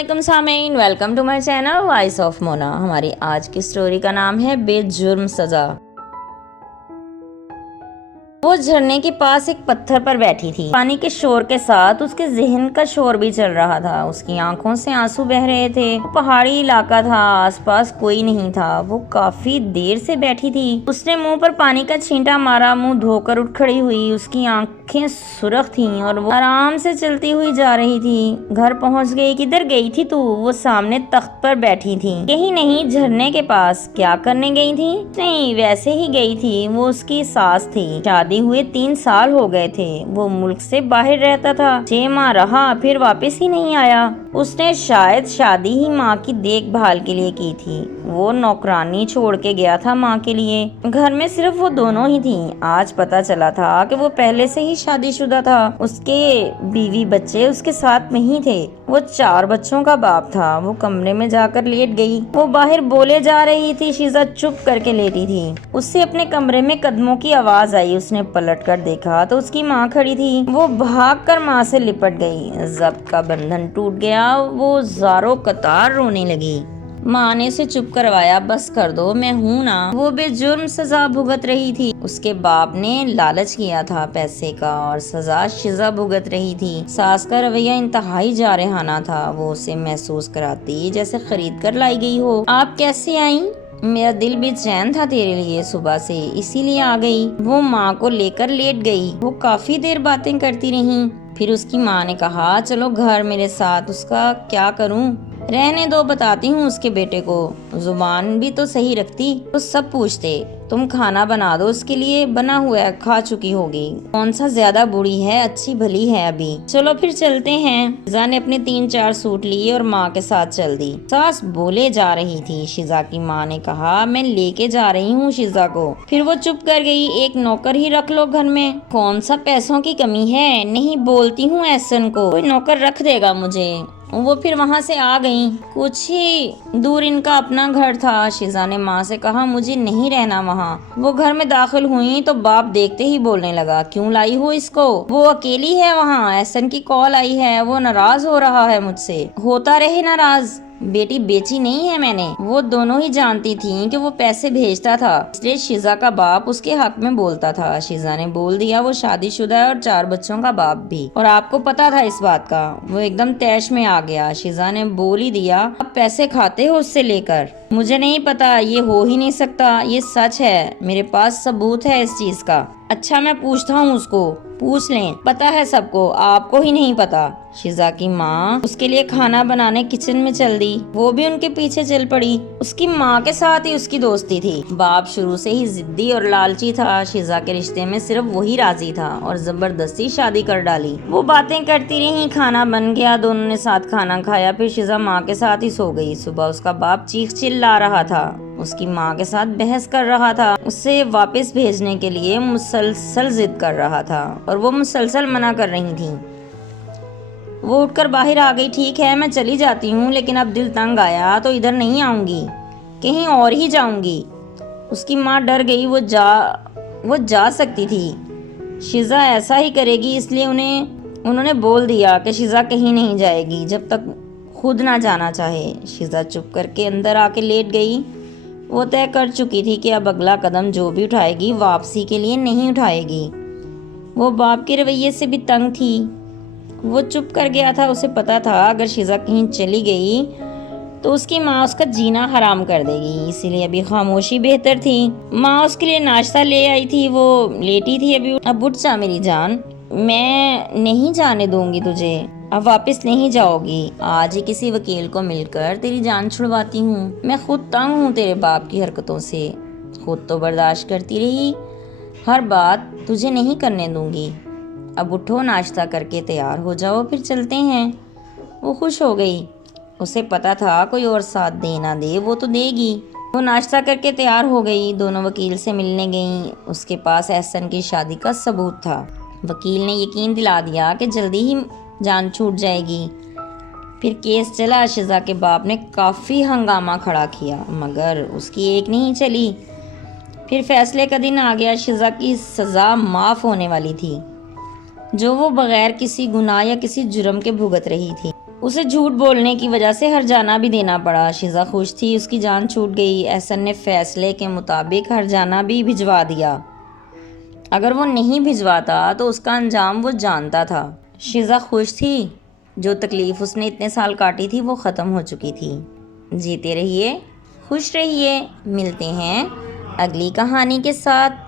वालेकुम सामीन, welcome to my channel voice of Mona. हमारी आज की स्टोरी का नाम है बेजुर्म सजा। वो झरने के पास एक पत्थर पर बैठी थी। पानी के शोर के साथ उसके ज़हन का शोर भी चल रहा था। उसकी आंखों से आंसू बह रहे थे। वो पहाड़ी इलाका था, आसपास कोई नहीं था। वो काफी देर से बैठी थी। उसने मुंह पर पानी का छींटा मारा, मुंह धोकर उठ खड़ी हुई। उसकी आंखें सुर्ख थीं और वो आराम से चलती हुई जा रही थी। घर पहुंच गई। किधर गई थी तू? वो सामने तख्त पर बैठी थी। यही नहीं, झरने के पास क्या करने गई थी? नहीं, वैसे ही गई थी। वो उसकी सास थी। शादी हुए 3 साल हो गए थे। वो मुल्क से बाहर रहता था। 6 माह रहा, फिर वापस ही नहीं आया। उसने शायद शादी ही माँ की देखभाल के लिए की थी। वो नौकरानी छोड़ के गया था माँ के लिए। घर में सिर्फ वो दोनों ही थीं। आज पता चला था कि वो पहले से ही शादीशुदा था। उसके बीवी बच्चे उसके साथ में ही थे। वो 4 बच्चों का बाप था। वो कमरे में जाकर लेट गई। वो बाहर बोले जा रही थी। शीजा चुप करके लेटी थी। उससे अपने कमरे में कदमों की आवाज आई। उसने पलट कर देखा तो उसकी माँ खड़ी थी। वो भागकर माँ से लिपट गई। ज़ब्त का बंधन टूट गया। वो ज़ारो कतार रोने लगी। माँ ने उसे चुप करवाया। बस कर दो, मैं हूँ ना। वो बेजुर्म सजा भुगत रही थी। उसके बाप ने लालच किया था पैसे का और सजा शीजा भुगत रही थी। सास का रवैया इंतहाई जारहाना था। वो उसे महसूस कराती जैसे खरीद कर लाई गई हो। आप कैसे आई? मेरा दिल बेचैन था तेरे लिए सुबह से, इसीलिए आ गई। वो माँ को लेकर लेट गई। वो काफी देर बातें करती रही। फिर उसकी माँ ने कहा, चलो घर मेरे साथ। उसका क्या करूँ? रहने दो, बताती हूँ उसके बेटे को। जुबान भी तो सही रखती तो सब पूछते। तुम खाना बना दो उसके लिए, बना हुआ है, खा चुकी होगी। कौन सा ज्यादा बूढ़ी है, अच्छी भली है अभी। चलो फिर चलते हैं। शीजा ने अपने 3-4 सूट लिए और माँ के साथ चल दी। सास बोले जा रही थी। शीजा की माँ ने कहा, मैं लेके जा रही हूँ शीजा को। फिर वो चुप कर गई। एक नौकर ही रख लो घर में। कौन सा पैसों की कमी है? नहीं, बोलती हूँ एहसन को, कोई नौकर रख देगा मुझे। वो फिर वहाँ से आ गई। कुछ ही दूर इनका अपना घर था। शीजा ने माँ से कहा, मुझे नहीं रहना वहाँ। वो घर में दाखिल हुई तो बाप देखते ही बोलने लगा, क्यों लाई हो इसको? वो अकेली है वहाँ। एहसन की कॉल आई है, वो नाराज हो रहा है मुझसे। होता रहे नाराज, बेटी बेची नहीं है मैंने। वो दोनों ही जानती थीं कि वो पैसे भेजता था, इसलिए शीजा का बाप उसके हक में बोलता था। शीजा ने बोल दिया, वो शादीशुदा है और 4 बच्चों का बाप भी, और आपको पता था इस बात का। वो एकदम तैश में आ गया। शीजा ने बोल ही दिया, आप पैसे खाते हो उससे लेकर? मुझे नहीं पता, ये हो ही नहीं सकता, ये सच है, मेरे पास सबूत है इस चीज का। अच्छा, मैं पूछता हूँ उसको। पूछ लें, पता है सबको, आपको ही नहीं पता। शीजा की माँ उसके लिए खाना बनाने किचन में चल दी। वो भी उनके पीछे चल पड़ी। उसकी माँ के साथ ही उसकी दोस्ती थी। बाप शुरू से ही जिद्दी और लालची था। शीजा के रिश्ते में सिर्फ वही राजी था और जबरदस्ती शादी कर डाली। वो बातें करती रही। खाना बन गया, दोनों ने साथ खाना खाया। फिर शीजा माँ के साथ ही सो गई। सुबह उसका बाप चीख चिल्ला रहा था, उसकी माँ के साथ बहस कर रहा था, उसे वापस भेजने के लिए मुसलसल जिद कर रहा था और वो मुसलसल मना कर रही थी। वो उठकर बाहर आ गई। ठीक है, मैं चली जाती हूँ, लेकिन अब दिल तंग आया तो इधर नहीं आऊंगी, कहीं और ही जाऊंगी। उसकी माँ डर गई। वो जा सकती थी। शीजा ऐसा ही करेगी, इसलिए उन्होंने बोल दिया कि शीजा कहीं नहीं जाएगी जब तक खुद ना जाना चाहे। शीजा चुप करके अंदर आके लेट गई। वो तय कर चुकी थी कि अब अगला कदम जो भी उठाएगी, वापसी के लिए नहीं उठाएगी। वो बाप के रवैये से भी तंग थी। वो चुप कर गया था। उसे पता था अगर शीजा कहीं चली गई तो उसकी माँ उसका जीना हराम कर देगी, इसीलिए अभी खामोशी बेहतर थी। माँ उसके लिए नाश्ता ले आई थी। वो लेटी थी अभी। अब उठ जा मेरी जान, मैं नहीं जाने दूंगी तुझे। अब वापस नहीं जाओगी। आज ही किसी वकील को मिलकर तेरी जान छुड़वाती हूँ। मैं खुद तंग हूँ तेरे बाप की हरकतों से। खुद तो बर्दाश्त करती रही, हर बात तुझे नहीं करने दूंगी। अब उठो, नाश्ता करके तैयार हो जाओ, फिर चलते हैं। वो खुश हो गई। उसे पता था कोई और साथ दे ना दे, वो तो देगी। वो नाश्ता करके तैयार हो गई। दोनों वकील से मिलने गईं। उसके पास एहसन की शादी का सबूत था। वकील ने यकीन दिला दिया कि जल्दी ही जान छूट जाएगी। फिर केस चला। शीजा के बाप ने काफ़ी हंगामा खड़ा किया, मगर उसकी एक नहीं चली। फिर फैसले का दिन आ गया। शीजा की सज़ा माफ़ होने वाली थी, जो वो बगैर किसी गुनाह या किसी जुर्म के भुगत रही थी। اسے جھوٹ بولنے کی وجہ سے ہر جانا بھی دینا پڑا۔ شیزہ خوش تھی، اس کی جان چھوٹ گئی۔ احسن نے فیصلے کے مطابق ہر جانا بھی بھجوا دیا۔ اگر وہ نہیں بھجواتا تو اس کا انجام وہ جانتا تھا۔ شیزہ خوش تھی، جو تکلیف اس نے اتنے سال کاٹی تھی وہ ختم ہو چکی تھی۔ جیتے رہیے، خوش رہیے۔ ملتے ہیں اگلی کہانی کے ساتھ۔